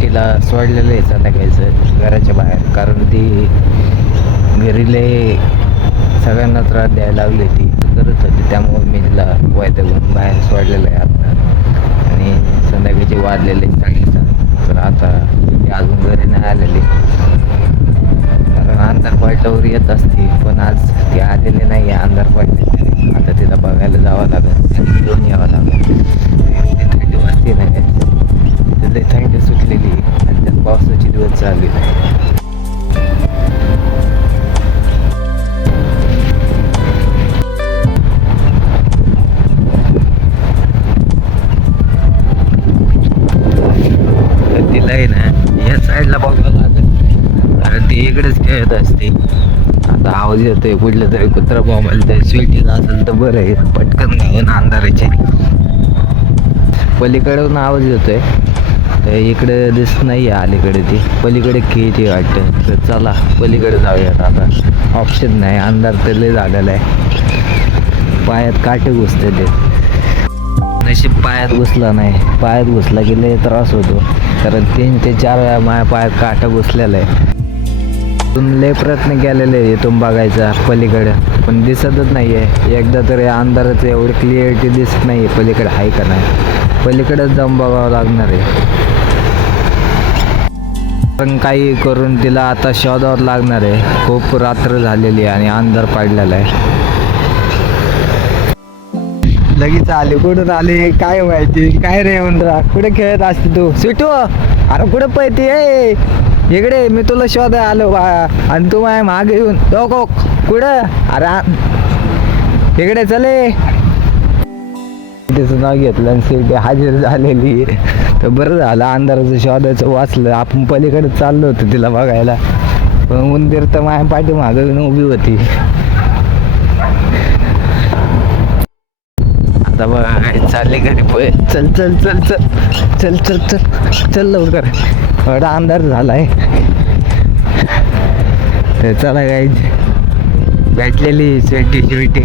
तिला सोडलेलं आहे संध्याकाळीचं घराच्या बाहेर. कारण ती घरीले सगळ्यांना त्रास द्यायला लावली ती करत होती. त्यामुळे मी तिला वैद्यकून बाहेर सोडलेलं आहे आता. आणि संध्याकाळची वाजलेले साडेसात तर आता ती अजून घरी नाही आलेली. कारण अंधार पडल्यावर येत असते. पण आज ती आलेली नाही आहे अंधार पडले आता तिला बघायला जावं लागेल. आणि घेऊन यावं लागेल. एवढी थंडी वाजते नाही. काय थंडी सुटलेली आणि त्यात पावसाचे दिवस चालले आहे तर तिला आहे ना या साईडला बघावं लागेल. कारण ती इकडेच खेळत असते. आता आवाज येतोय कुठलं तरी कुत्रा बॉम्बल तरी स्वीटीला असेल तर बरं आहे. पटकन घालून अंधाराचे. पलीकडून आवाज येतोय. तर इकडे दिसत नाही आहे अलीकडे ती. पलीकडे खेळते वाटतं. तर चला पलीकडे जाऊयात आता. ऑप्शन नाही अंधार तर लय झालेला आहे. पायात काटे घुसते ते. नशीब पायात घुसला नाही. पायात घुसला की लय त्रास होतो. कारण तीन ते चार वेळा माझ्या पायात काटा घुसलेला आहे. इथून लय प्रयत्न केलेले आहे इथून बघायचा पलीकडे. पण दिसतच नाही आहे. एकदा तरी अंधाराचं एवढी क्लिअरिटी दिसत नाही आहे. पलीकडे आहे का नाही? पलीकडेच जाऊन बघावं लागणार आहे. पण काही करून तिला आता शोधावर लागणार आहे. खूप रात्र झालेली आहे आणि अंधार पडलेला आहे. लगेच आले. कुठं आले? काय माहिती? काय रे म्हणता कुठे खेळत असते तू? सुटू? अरे कुठे पळते? इकडे मी तुला शोध आलो बा. आणि तू माझ्या मागे येऊन. डोको कुठं? अरे इकडे चले त्याचं नाव घेतलं आणि सीट हजेर झालेली तर बरं झालं अंधाराचं शोधायचं वाचलं. आपण पलीकडे चाललो होतो तिला बघायला. पण उंदीर तर माझ्या पाठीमागं उभी होती. आता बघा काय चालले घरी पण चल चल चल चल. चल चल चल. चल लवकर. एवढा अंधार झालाय. तर चला काय भेटलेली स्वेटी स्वेटी